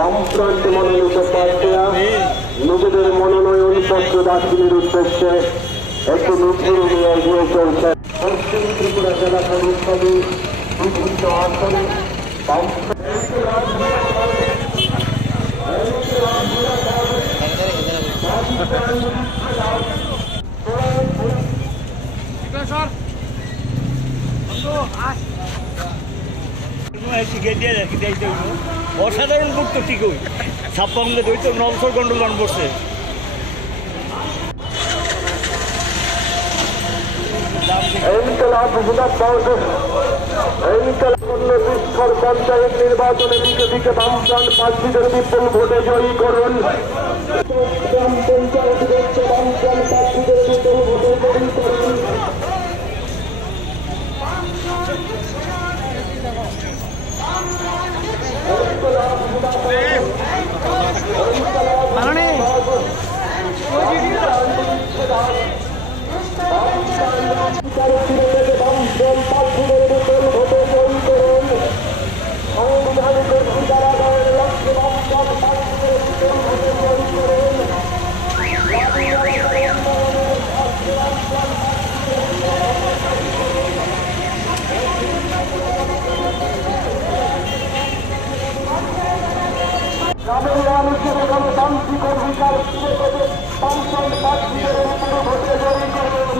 বামফ্রন্ট মনোনীত প্রার্থীরা নিজেদের মনোনয়ন পত্র দাখিলের উদ্দেশ্যে একটি মিছিল নিয়ে এগিয়ে চলছে। পশ্চিম ত্রিপুরা জেলা পরিষদের বিভিন্ন আসনে অসাধারণ ভোট তো ঠিকই ছাপ্পান্ন দৈত নবসর গন্ডলান পড়ছে। পঞ্চায়েত নির্বাচনে দিকে দিকে বামফ্রন্ট প্রার্থীদের বিপুল ভোটে জয়ী করুন। গ্রাম পঞ্চায়েত হচ্ছে বামফ্রন্ট প্রার্থীদের বিপুল ভোটে জয়ী করুন। গ্রামের মানুষের গণতান্ত্রিক অধিকার ফিরে পেতে বামফ্রন্ট প্রার্থীদের উপরে ভোটে জয়ী করুন।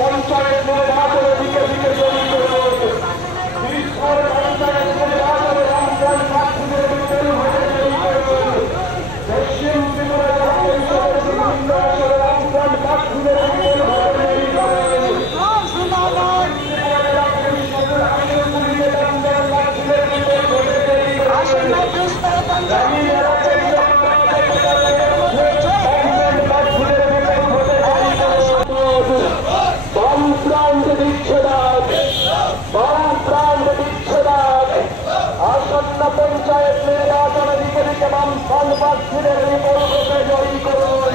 পঞ্চায়েত নির্বাচনের দিকে দিকে জয়ী করুন। পঞ্চায়েত নির্বাচনে বামফ্রন্ট প্রার্থীদের বিপুল ভোটে জয়ী করুন। পশ্চিম ত্রিপুরা জেলা পরিষদের বিভিন্ন আসনে বামফ্রন্ট প্রার্থীদের বিপুল ভোটে জয়ী করুন। আসন্ন পঞ্চায়েত নির্বাচনে দিকে দিকে বামফ্রন্ট প্রার্থীদের বিপুল ভোটে জয়ী করুন।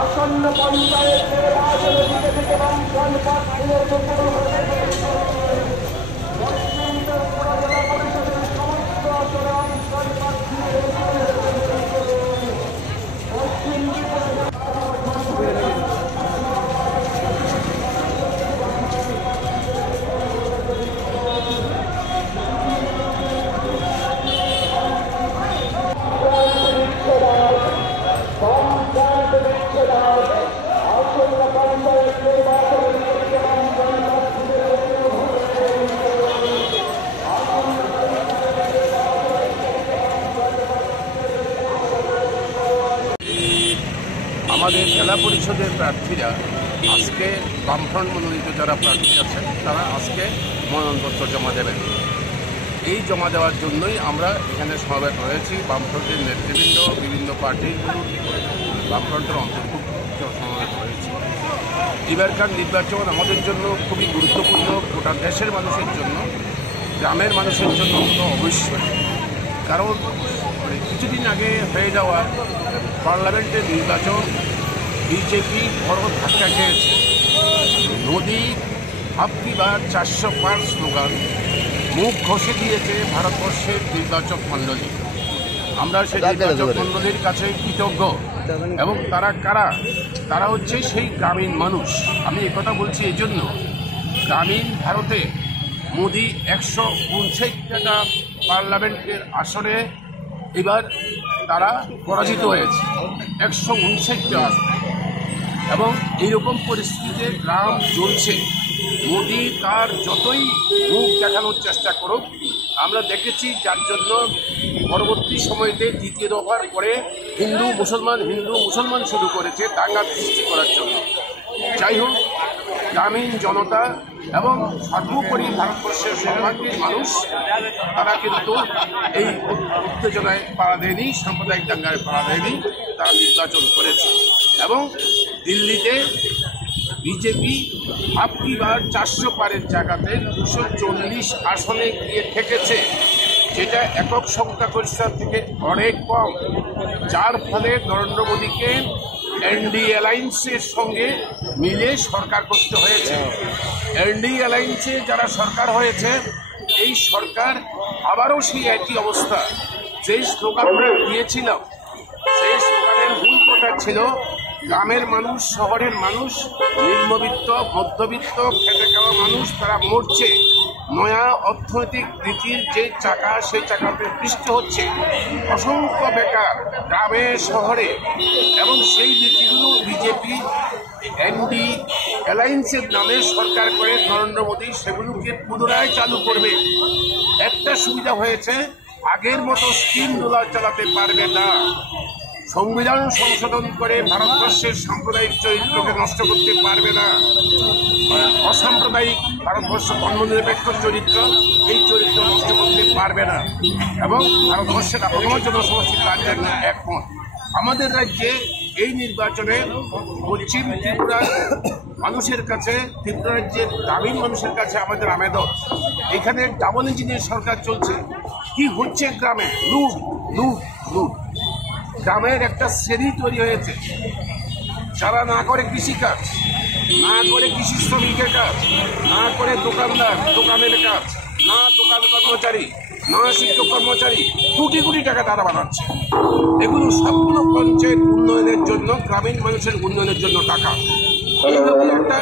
আসন্ন পঞ্চায়েত নির্বাচনে দিকে দিকে বামফ্রন্ট প্রার্থীদের বিপুল ভোটে জয়ী করুন। পশ্চিম ত্রিপুরা জেলা পরিষদের সমস্ত আসনে বামফ্রন্ট প্রার্থীদের বিপুল ভোটে জয়ী করুন। পশ্চিম ত্রিপুরা আমাদের জেলা পরিষদের প্রার্থীরা আজকে বামফ্রন্ট মনোনীত যারা প্রার্থী আছেন তারা আজকে মনোনয়নপত্র জমা দেবেন। এই জমা দেওয়ার জন্যই আমরা এখানে সমাবেশ হয়েছি। বামফ্রন্টের নেতৃবৃন্দ, বিভিন্ন পার্টির বামফ্রন্টের অন্তর্ভুক্ত সমাবেশ হয়েছে। এবারকার নির্বাচন আমাদের জন্য খুবই গুরুত্বপূর্ণ, গোটা দেশের মানুষের জন্য, গ্রামের মানুষের জন্য তো অবশ্যই। কারণ কিছুদিন আগে হয়ে যাওয়া পার্লামেন্টের নির্বাচন বিজেপি বড় ধাক্কা খেয়েছে। মোদি আপকি বার 400 পার স্লোগান মুখ ঘষে দিয়েছে ভারতবর্ষের নির্বাচক মণ্ডলী। আমরা সেই নির্বাচক মণ্ডলীর কাছে কৃতজ্ঞ। এবং তারা কারা? তারা হচ্ছে সেই গ্রামীণ মানুষ। আমি একথা বলছি এই জন্য, গ্রামীণ ভারতে মোদি 159টা পার্লামেন্টের আসনে এবার তারা পরাজিত হয়েছে, 159টা আসনে। এবং এইরকম পরিস্থিতিতে গ্রাম জ্বলছে। মোদি তার যতই মুখ দেখানোর চেষ্টা করুক, আমরা দেখেছি যার জন্য পরবর্তী সময়তে দ্বিতীয় দফার পরে হিন্দু মুসলমান শুরু করেছে দাঙ্গা সৃষ্টি করার জন্য। যাই হোক, গ্রামীণ জনতা এবং সর্বোপরি ভারতবর্ষের সর্বাঙ্গীন মানুষ তারা কিন্তু এই উত্তেজনায় পাড়া দেয়নি, সাম্প্রদায়িক দাঙ্গায় পাড়া দেয়নি, তারা নির্বাচন করেছে। এবং দিল্লিতে বিজেপি আপকি বার 400 পারের জায়গাতে 240 আসনে গিয়ে ঠেকেছে, যেটা একক সংখ্যাগরিষ্ঠতা থেকে অনেক কম। যার ফলে নরেন্দ্র মোদীকে এনডিএ অ্যালায়েন্সের সঙ্গে মিলে সরকার করতে হয়েছে। এনডিএ অ্যালায়েন্সে যারা সরকার হয়েছে এই সরকার আবারও সেই একই অবস্থা। যেই স্লোগান দিয়েছিল, সেই স্লোগানের মূল কথা ছিল গ্রামের মানুষ, শহরের মানুষ, নিম্নবিত্ত, মধ্যবিত্ত, খেটে খাওয়া মানুষ তারা মরছে। নয়া অর্থনৈতিক নীতির যে চাকা, সেই চাকাতে পৃষ্ঠ হচ্ছে অসংখ্য বেকার গ্রামে শহরে, এবং সেই নীতিগুলো বিজেপি এনডি অ্যালায়েন্সের নামে সরকার করে নরেন্দ্র মোদী সেগুলোকে পুনরায় চালু করবে। একটা সুবিধা হয়েছে, আগের মতো স্কিম রোলার চালাতে পারবে না। সংবিধান সংশোধন করে ভারতবর্ষের সাম্প্রদায়িক চরিত্রকে নষ্ট করতে পারবে না। অসাম্প্রদায়িক ভারতবর্ষ ধর্মনিরপেক্ষ চরিত্র, এই চরিত্র নষ্ট করতে পারবে না, এবং ভারতবর্ষের আপামর জনসমষ্টি তার জন্য একমত। আমাদের রাজ্যে এই নির্বাচনে পশ্চিম ত্রিপুরার মানুষের কাছে, ত্রিপুরা রাজ্যের গ্রামীণ মানুষের কাছে আমাদের আবেদন, এখানে ডাবল ইঞ্জিনের সরকার চলছে। কি হচ্ছে গ্রামে? লুট লুট লুট। গ্রামের একটা শ্রেণী তৈরি হয়েছে যারা না করে কৃষিকাজ, না করে কৃষি শ্রমিকের কাজ, না করে দোকানদার দোকানের কাজ, না দোকান কর্মচারী, না শিক্ষক কর্মচারী, কোটি কোটি টাকা তারা বানাচ্ছে। এগুলো সবগুলো পঞ্চায়েত উন্নয়নের জন্য, গ্রামীণ মানুষের উন্নয়নের জন্য টাকা। এইভাবে একটা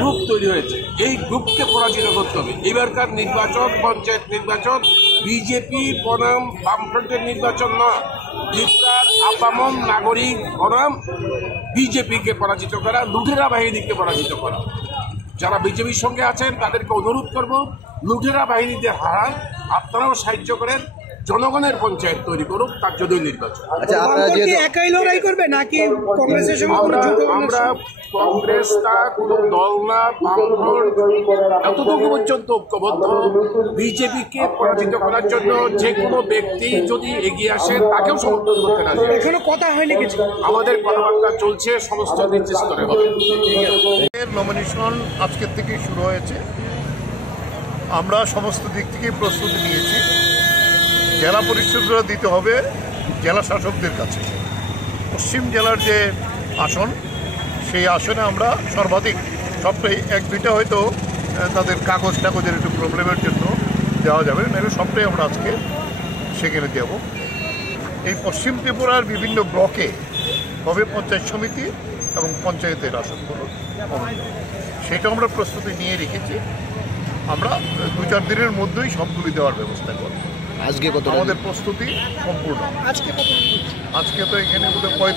গ্রুপ তৈরি হয়েছে, এই গ্রুপকে পরাজিত করতে হবে। এবারকার নির্বাচন, পঞ্চায়েত নির্বাচন বিজেপি বনাম বামফ্রন্টের নির্বাচন না, ত্রিপুরার আপামর নাগরিক বনাম বিজেপিকে পরাজিত করা, লুটেরা বাহিনীকে পরাজিত করা। যারা বিজেপির সঙ্গে আছেন তাদেরকে অনুরোধ করব, লুটেরা বাহিনীদের হারান, আপনারাও সাহায্য করেন, জনগণের পঞ্চায়েত তৈরি করুক, তার জন্যই নির্বাচন। আচ্ছা, আপনারা কি একাই লড়াই করবে নাকি কংগ্রেসের সঙ্গে? আমরা কংগ্রেস তা কোনো দল না, বামফ্রন্ট এতটুকু পর্যন্ত ঐক্যবদ্ধ। বিজেপিকে পরাজিত করার জন্য যে কোনো ব্যক্তি যদি এগিয়ে আসে তাকেও সমর্থন করতে রাজি। এখনো কথা হয়নি কিছু? আমাদের কথাবার্তা চলছে, সমস্ত নির্দিষ্ট স্তরে হবে। নমিনেশন আজকের থেকেই শুরু হয়েছে। আমরা সমস্ত দিক থেকেই প্রস্তুতি নিয়েছি। জেলা পরিষদরা দিতে হবে জেলা শাসকদের কাছে। পশ্চিম জেলার যে আসন, সেই আসনে আমরা সর্বাধিক, সবটাই এক দুইটা হয়তো তাদের কাগজের একটু প্রবলেমের জন্য দেওয়া যাবে, নাহলে সবটাই আমরা আজকে সেখানে দেব। এই পশ্চিম ত্রিপুরার বিভিন্ন ব্লকে হবে পঞ্চায়েত সমিতি এবং পঞ্চায়েতের আসনগুলো, সেটা আমরা প্রস্তুতি নিয়ে রেখেছি। আমরা 2-4 দিনের মধ্যেই সবগুলি দেওয়ার ব্যবস্থা করব। আজকে কত আমাদের প্রস্তুতি সম্পূর্ণ। আজকে তো এখানে বোধ হয়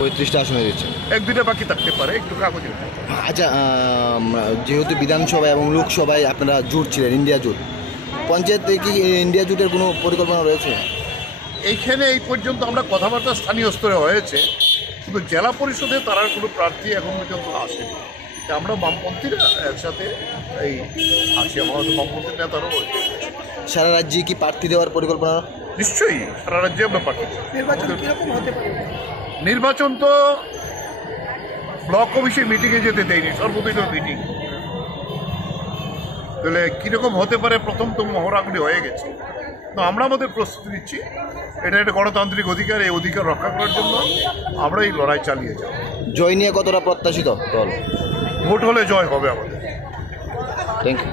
35টা আসনে দিচ্ছে, 1-2টা বাকি থাকতে পারে, একটু কাগজের। আচ্ছা, যেহেতু বিধানসভা এবং লোকসভায় আপনারা জোট ছিলেন, ইন্ডিয়া জোট, পঞ্চায়েতে কি ইন্ডিয়া জোটের কোনো পরিকল্পনা রয়েছে? এইখানে এই পর্যন্ত আমরা কথাবার্তা স্থানীয় স্তরে হয়েছে, কিন্তু জেলা পরিষদে তারা কোনো প্রার্থী এখন পর্যন্ত আসেনি। আমরা বামপন্থীরা একসাথে এই আছি, আমাদের বামপন্থী নেতারও রয়েছে। সারা রাজ্যে কি প্রার্থী দেওয়ার পরিকল্পনা? নিশ্চয়ই সারা রাজ্যে আমরা প্রার্থী। নির্বাচন তো ব্লক অফিসের মিটিংয়ে যেতে দেয়নি, সর্বদলীয় মিটিং। তাহলে কীরকম হতে পারে, প্রথম তো মহড়াগুলি হয়ে গেছে। তো আমরা আমাদের প্রস্তুতি নিচ্ছি। এটা একটা গণতান্ত্রিক অধিকার, এই অধিকার রক্ষা করার জন্য আমরা এই লড়াই চালিয়ে যাব। জয় নিয়ে কতটা প্রত্যাশিত দল? ভোট হলে জয় হবে আমাদের। Thank you.